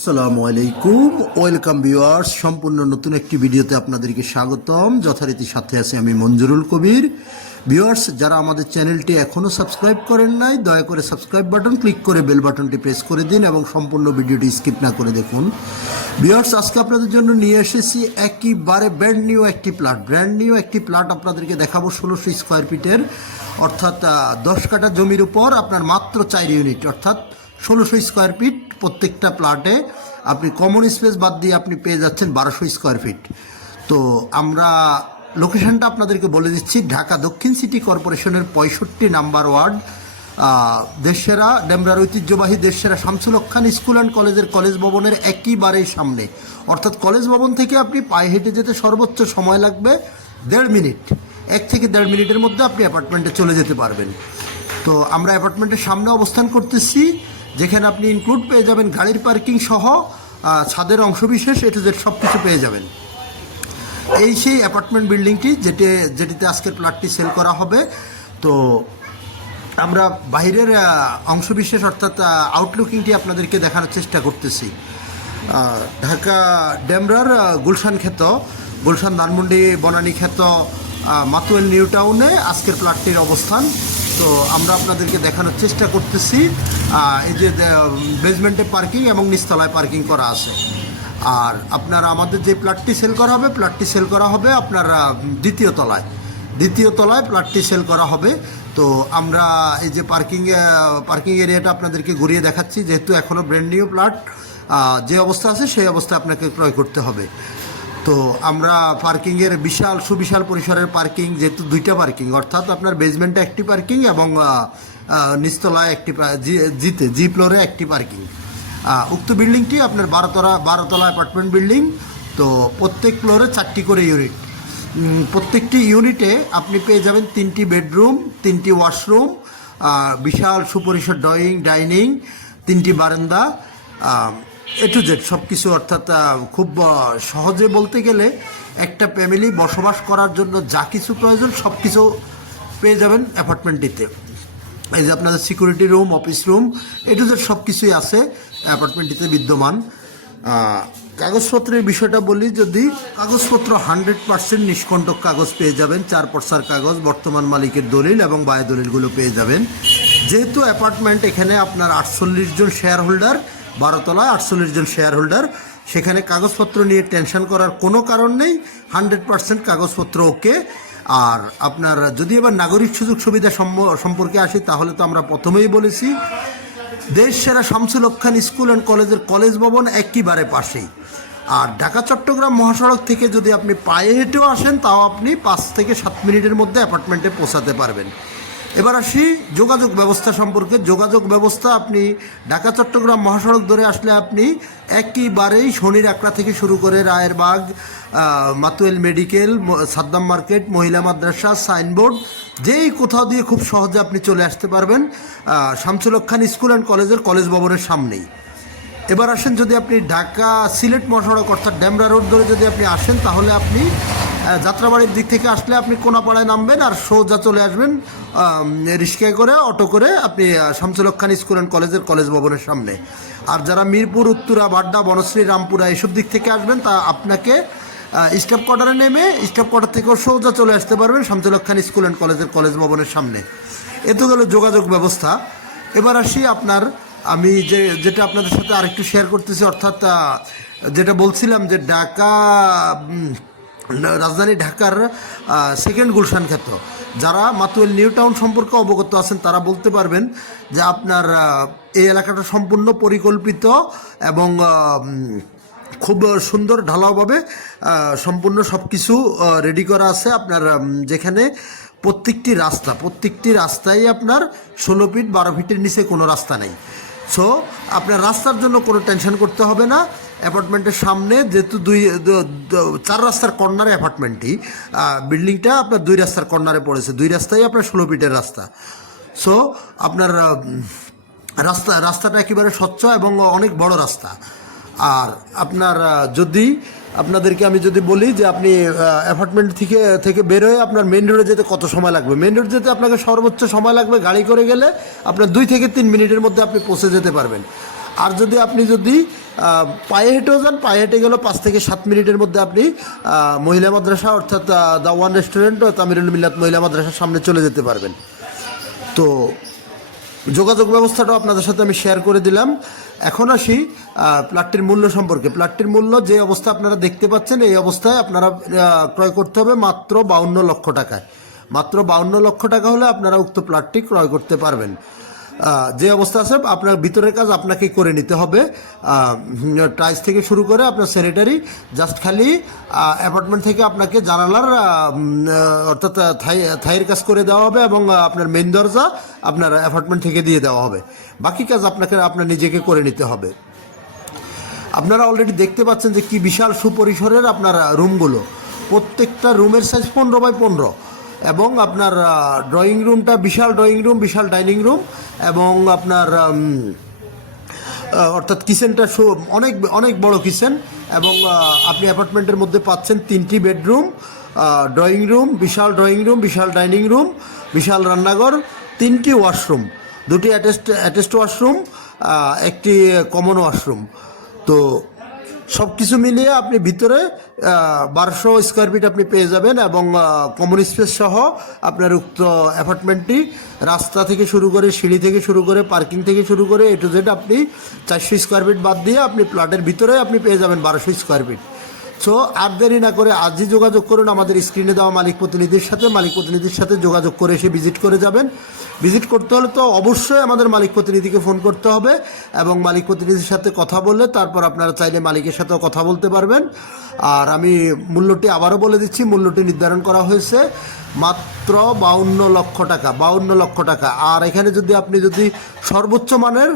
আসসালামু আলাইকুম। Welcome viewers সম্পূর্ণ নতুন একটি ভিডিওতে আপনাদেরকে স্বাগতম। যথারীতি সাথে আছে আমি মঞ্জুরুল কবির। ভিউয়ার্স যারা আমাদের চ্যানেলটি এখনও সাবস্ক্রাইব করেন নাই, দয়া করে সাবস্ক্রাইব বাটন, ক্লিক করে বেল বাটনটি প্রেস করে দিন এবং সম্পূর্ণ ভিডিওটি স্কিপ না করে দেখুন। ভিউয়ার্স আজকে আপনাদের জন্য নিয়ে এসেছি একেবারে ব্র্যান্ড নিউ একটি প্লাট ব্র্যান্ড নিউ একটি প্লাট আপনাদেরকে দেখাবো ষোলোশো স্কোয়ার ফিটের অর্থাৎ দশ কাঠা জমির উপর, আপনার মাত্র চার ইউনিট অর্থাৎ ষোলোশো স্কোয়ার ফিট প্রত্যেকটা প্লাটে আপনি কমন স্পেস বাদ দিয়ে আপনি পেয়ে যাচ্ছেন বারোশো স্কোয়ার ফিট তো আমরা লোকেশনটা আপনাদেরকে বলে দিচ্ছি ঢাকা দক্ষিণ সিটি কর্পোরেশনের পঁয়ষট্টি নাম্বার ওয়ার্ড আহ, দেশসেরা ডেমরার ঐতিহ্যবাহী দেশসেরা শামসুল স্কুল অ্যান্ড কলেজের কলেজ ভবনের একইবারেই সামনে। অর্থাৎ কলেজ ভবন থেকে আপনি পায়ে হেঁটে যেতে সর্বোচ্চ সময় লাগবে দেড় মিনিট। এক থেকে দেড় মিনিটের মধ্যে আপনি অ্যাপার্টমেন্টে চলে যেতে পারবেন। তো আমরা অ্যাপার্টমেন্টের সামনে অবস্থান করতেছি। যেখানে আপনি ইনক্লুড পেয়ে যাবেন গাড়ির পার্কিং সহ ছাদের অংশবিশেষ এটু যে সব কিছু পেয়ে যাবেন। এই সেই অ্যাপার্টমেন্ট বিল্ডিংটি যেটি যেটিতে আজকের প্লটটি সেল করা হবে। তো আমরা বাইরের অংশবিশেষ অর্থাৎ আউটলুকিংটি আপনাদেরকে দেখানোর চেষ্টা করতেছি। ঢাকা ডেমরার গুলশান ক্ষেত গুলশান ধানমন্ডি বনানী আহ, মাতুয়েল নিউ টাউনে আজকের প্লাটটির অবস্থান। তো আমরা আপনাদেরকে দেখানোর চেষ্টা করতেছি এই যে বেসমেন্টে পার্কিং এবং নিচতলায় পার্কিং করা আছে। আর আপনার আমাদের যে প্লাটটি সেল করা হবে প্লাটটি সেল করা হবে আপনার দ্বিতীয় তলায়। দ্বিতীয় তলায় প্লাটটি সেল করা হবে। তো আমরা এই যে পার্কিং পার্কিং এরিয়াটা আপনাদেরকে ঘুরিয়ে দেখাচ্ছি, যেহেতু এখনও ব্র্যান্ড নিউ প্লাট যে অবস্থা আছে সেই অবস্থা আপনাকে ক্রয় করতে হবে। তো আমরা পার্কিংয়ের বিশাল সুবিশাল পরিসরের পার্কিং, যেহেতু দুইটা পার্কিং, অর্থাৎ আপনার বেসমেন্টে একটি পার্কিং এবং নিচতলায় একটি জিতে, জি ফ্লোরে একটি পার্কিং। উক্ত বিল্ডিংটি আপনার বারোতলা বারোতলা অ্যাপার্টমেন্ট বিল্ডিং তো প্রত্যেক ফ্লোরে চারটি করে ইউনিট প্রত্যেকটি ইউনিটে আপনি পেয়ে যাবেন তিনটি বেডরুম তিনটি ওয়াশরুম বিশাল সুপরিসর ড্রয়িং ডাইনিং তিনটি বারান্দা। এ টু জেড সব কিছু অর্থাৎ খুব সহজে বলতে গেলে একটা ফ্যামিলি বসবাস করার জন্য যা কিছু প্রয়োজন সব কিছু পেয়ে যাবেন অ্যাপার্টমেন্টটিতে এই যে আপনাদের security room office room A to Z সব কিছুই আছে অ্যাপার্টমেন্টটিতে বিদ্যমান। কাগজপত্রের বিষয়টা বলি, যদি কাগজপত্র হান্ড্রেড পার্সেন্ট নিষ্কণ্টক কাগজ পেয়ে যাবেন, চার পর্সার কাগজ, বর্তমান মালিকের দলিল এবং বায় দলিলগুলো পেয়ে যাবেন। যেহেতু অ্যাপার্টমেন্ট এখানে আপনার আটচল্লিশ জন শেয়ার হোল্ডার বারোতলায় আটচল্লিশ জন শেয়ার হোল্ডার সেখানে কাগজপত্র নিয়ে টেনশন করার কোনো কারণ নেই। হান্ড্রেড পার্সেন্ট কাগজপত্র ওকে আর আপনার যদি এবার নাগরিক সুযোগ সুবিধা সম্পর্কে আসি, তাহলে তো আমরা প্রথমেই বলেছি দেশ সেরা শামসুল খান স্কুল অ্যান্ড কলেজের কলেজ ভবন একইবারে পাশেই। আর ঢাকা, চট্টগ্রাম মহাসড়ক থেকে যদি আপনি পায়ে হেঁটেও আসেন, তাও আপনি পাঁচ থেকে সাত মিনিটের মধ্যে অ্যাপার্টমেন্টে পৌঁছাতে পারবেন। এবার আসি যোগাযোগ ব্যবস্থা সম্পর্কে। যোগাযোগ ব্যবস্থা আপনি ঢাকা, চট্টগ্রাম মহাসড়ক ধরে আসলে আপনি একইবারেই শনির আকড়া থেকে শুরু করে রায়েরবাগ মাতুয়েল মেডিকেল সাদ্দাম মার্কেট, মহিলা মাদ্রাসা, সাইনবোর্ড, যেই কোথাও দিয়ে খুব সহজে আপনি চলে আসতে পারবেন শামসুল খান স্কুল অ্যান্ড কলেজের কলেজ ভবনের সামনেই। এবার আসেন যদি আপনি ঢাকা সিলেট মহাসড়ক অর্থাৎ ড্যামরা রোড ধরে যদি আপনি আসেন, তাহলে আপনি যাত্রাবাড়ির দিক থেকে আসলে আপনি কোনাপাড়ায় নামবেন আর সোজা চলে আসবেন রিক্সায় করে, অটো করে আপনি খান স্কুল অ্যান্ড কলেজের কলেজ ভবনের সামনে। আর যারা মিরপুর, উত্তরা, বাড্ডা, বনশ্রী, রামপুরা এসব দিক থেকে আসবেন, তা আপনাকে স্টাফ কোয়ার্টারে নেমে স্টাফ কোয়ার্টার থেকেও সোজা চলে আসতে পারবেন শামসুল খান স্কুল অ্যান্ড কলেজের কলেজ ভবনের সামনে। এ তো গেল যোগাযোগ ব্যবস্থা। এবার আসি আপনার, আমি যে, যেটা আপনাদের সাথে আরেকটু শেয়ার করতেছি, অর্থাৎ যেটা বলছিলাম যে ঢাকা রাজধানী ঢাকার সেকেন্ড গুলশান ক্ষেত্র। যারা মাতুয়েল নিউ টাউন সম্পর্কে অবগত আছেন, তারা বলতে পারবেন যে আপনার এই এলাকাটা সম্পূর্ণ পরিকল্পিত এবং খুব সুন্দর ঢালাওভাবে সম্পূর্ণ সব কিছু রেডি করা আছে আপনার যেখানে প্রত্যেকটি রাস্তা, প্রত্যেকটি রাস্তায় আপনার ষোলো ফিট বারো ফিটের নিচে কোনো রাস্তা নেই। সো আপনার রাস্তার জন্য কোনো টেনশন করতে হবে না। অ্যাপার্টমেন্টের সামনে যেহেতু দুই চার রাস্তার কর্নারে অ্যাপার্টমেন্টটি বিল্ডিংটা আপনার দুই রাস্তার কর্নারে পড়েছে। দুই রাস্তাই আপনার ষোলো ফিটের রাস্তা। সো আপনার রাস্তা, রাস্তাটা একেবারে স্বচ্ছ এবং অনেক বড় রাস্তা। আর আপনার যদি আপনাদেরকে আমি যদি বলি যে আপনি অ্যাপার্টমেন্ট থেকে থেকে বের হয়ে আপনার মেন রোডে যেতে কত সময় লাগবে? মেন রোড যেতে আপনাকে সর্বোচ্চ সময় লাগবে গাড়ি করে গেলে আপনার দুই থেকে তিন মিনিটের মধ্যে আপনি পৌঁছে যেতে পারবেন। আর যদি আপনি যদি পায়ে হেঁটেও যান, পায়ে হেঁটে গেলেও পাঁচ থেকে সাত মিনিটের মধ্যে আপনি মহিলা মাদ্রাসা অর্থাৎ দ্য ওয়ান রেস্টুরেন্ট ও তামিরুল মিল্লাত মহিলা মাদ্রাসার সামনে চলে যেতে পারবেন। তো যোগাযোগ ব্যবস্থাটাও আপনাদের সাথে আমি শেয়ার করে দিলাম। এখন আসি প্লাটটির মূল্য সম্পর্কে। প্লাটটির মূল্য যে অবস্থা আপনারা দেখতে পাচ্ছেন, এই অবস্থায় আপনারা ক্রয় করতে হবে মাত্র বাউন্ন লক্ষ টাকায়। মাত্র বাউন্ন লক্ষ টাকা হলে আপনারা উক্ত প্লাটটি ক্রয় করতে পারবেন। যে অবস্থা আছে, আপনার ভিতরের কাজ আপনাকে করে নিতে হবে। টাইস থেকে শুরু করে আপনার স্যানিটারি জাস্ট খালি অ্যাপার্টমেন্ট থেকে আপনাকে জানালার অর্থাৎ থাই, থাইয়ের কাজ করে দেওয়া হবে এবং আপনার মেন দরজা আপনার অ্যাপার্টমেন্ট থেকে দিয়ে দেওয়া হবে। বাকি কাজ আপনাকে, আপনার নিজেকে করে নিতে হবে। আপনারা অলরেডি দেখতে পাচ্ছেন যে কি বিশাল সুপরিসরের আপনার রুমগুলো প্রত্যেকটা রুমের সাইজ পনেরো বাই পনেরো। এবং আপনার ড্রয়িং রুমটা বিশাল ড্রয়িং রুম বিশাল ডাইনিং রুম এবং আপনার অর্থাৎ কিচেনটা সু- অনেক অনেক বড় কিচেন এবং আপনি অ্যাপার্টমেন্টের মধ্যে পাচ্ছেন তিনটি বেডরুম ড্রয়িং রুম বিশাল ড্রয়িং রুম বিশাল ডাইনিং রুম বিশাল রান্নাঘর, তিনটি ওয়াশরুম দুটি অ্যাটেস্ট অ্যাটেস্ট ওয়াশরুম একটি কমন ওয়াশরুম তো সব কিছু মিলিয়ে আপনি ভিতরে বারোশো স্কোয়ার ফিট আপনি পেয়ে যাবেন এবং কমন স্পেস সহ আপনার উক্ত অ্যাপার্টমেন্টটি রাস্তা থেকে শুরু করে, সিঁড়ি থেকে শুরু করে পার্কিং থেকে শুরু করে এ টু জেড আপনি চারশো স্কোয়ার ফিট বাদ দিয়ে আপনি প্লটের ভিতরে আপনি পেয়ে যাবেন বারোশো স্কোয়ার ফিট সো আর দেরি না করে আজই যোগাযোগ করুন, আমাদের স্ক্রিনে দেওয়া মালিক প্রতিনিধির সাথে, মালিক প্রতিনিধির সাথে যোগাযোগ করে এসে ভিজিট করে যাবেন। ভিজিট করতে হলে তো অবশ্যই আমাদের মালিক প্রতিনিধিকে ফোন করতে হবে এবং মালিক প্রতিনিধির সাথে কথা বললে তারপর আপনারা চাইলে মালিকের সাথেও কথা বলতে পারবেন। আর আমি মূল্যটি আবারও বলে দিচ্ছি, মূল্যটি নির্ধারণ করা হয়েছে মাত্র বাউন্ন লক্ষ টাকা, বাউন্ন লক্ষ টাকা। আর এখানে যদি আপনি যদি সর্বোচ্চ মানের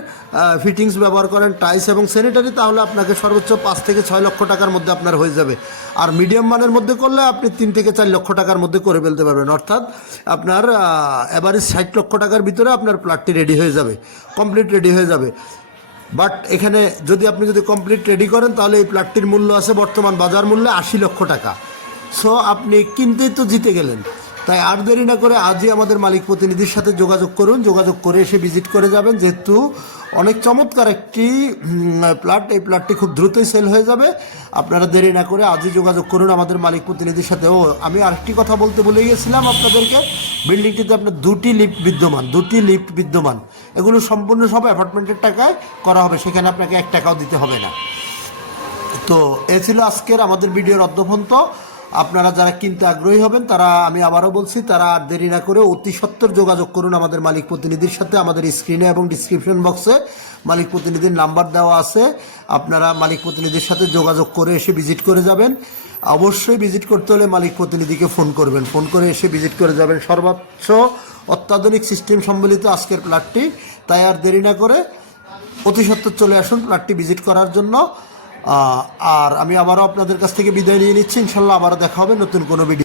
ফিটিংস ব্যবহার করেন টাইলস এবং স্যানিটারি তাহলে আপনাকে সর্বোচ্চ পাঁচ থেকে ছয় লক্ষ টাকার মধ্যে আপনার হয়ে যাবে। আর মিডিয়াম মানের মধ্যে করলে আপনি তিন থেকে চার লক্ষ টাকার মধ্যে করে ফেলতে পারবেন। অর্থাৎ আপনার অ্যাভারেজ ষাট লক্ষ টাকার ভিতরে আপনার প্লাটটি রেডি হয়ে যাবে কমপ্লিট রেডি হয়ে যাবে। বাট এখানে যদি আপনি যদি কমপ্লিট রেডি করেন, তাহলে এই প্লাটটির মূল্য আছে বর্তমান বাজার মূল্যে আশি লক্ষ টাকা। সো আপনি কিনতেই তো জিতে গেলেন। তাই আর দেরি না করে আজই আমাদের মালিক প্রতিনিধির সাথে যোগাযোগ করুন। যোগাযোগ করে এসে ভিজিট করে যাবেন। যেহেতু অনেক চমৎকার একটি প্লাট, এই প্লাটটি খুব দ্রুতই সেল হয়ে যাবে। আপনারা দেরি না করে আজই যোগাযোগ করুন আমাদের মালিক প্রতিনিধির সাথে। ও, আমি আরেকটি কথা বলতে ভুলে গিয়েছিলাম আপনাদেরকে। বিল্ডিংটিতে আপনার দুটি লিফট বিদ্যমান, দুটি লিফট বিদ্যমান। এগুলো সম্পূর্ণ সব অ্যাপার্টমেন্টের টাকায় করা হবে। সেখানে আপনাকে এক টাকাও দিতে হবে না। তো, এ ছিল আজকের আমাদের ভিডিওর অর্ধপন্ত আপনারা যারা কিনতে আগ্রহী হবেন, তারা, আমি আবারও বলছি, তারা আর দেরি না করে অতি সত্বর যোগাযোগ করুন আমাদের মালিক প্রতিনিধির সাথে। আমাদের স্ক্রিনে এবং ডিসক্রিপশন বক্সে মালিক প্রতিনিধির নাম্বার দেওয়া আছে। আপনারা মালিক প্রতিনিধির সাথে যোগাযোগ করে এসে ভিজিট করে যাবেন। অবশ্যই ভিজিট করতে হলে মালিক প্রতিনিধিকে ফোন করবেন। ফোন করে এসে ভিজিট করে যাবেন। সর্বোচ্চ অত্যাধুনিক সিস্টেম সম্বলিত আজকের প্লাটটি তাই আর দেরি না করে অতি সত্বর চলে আসুন প্লাটটি ভিজিট করার জন্য। আর আমি আবারও আপনাদের কাছ থেকে বিদায় নিয়ে নিচ্ছি। ইনশাল্লাহ আবারও দেখা হবে নতুন কোনো ভিডিও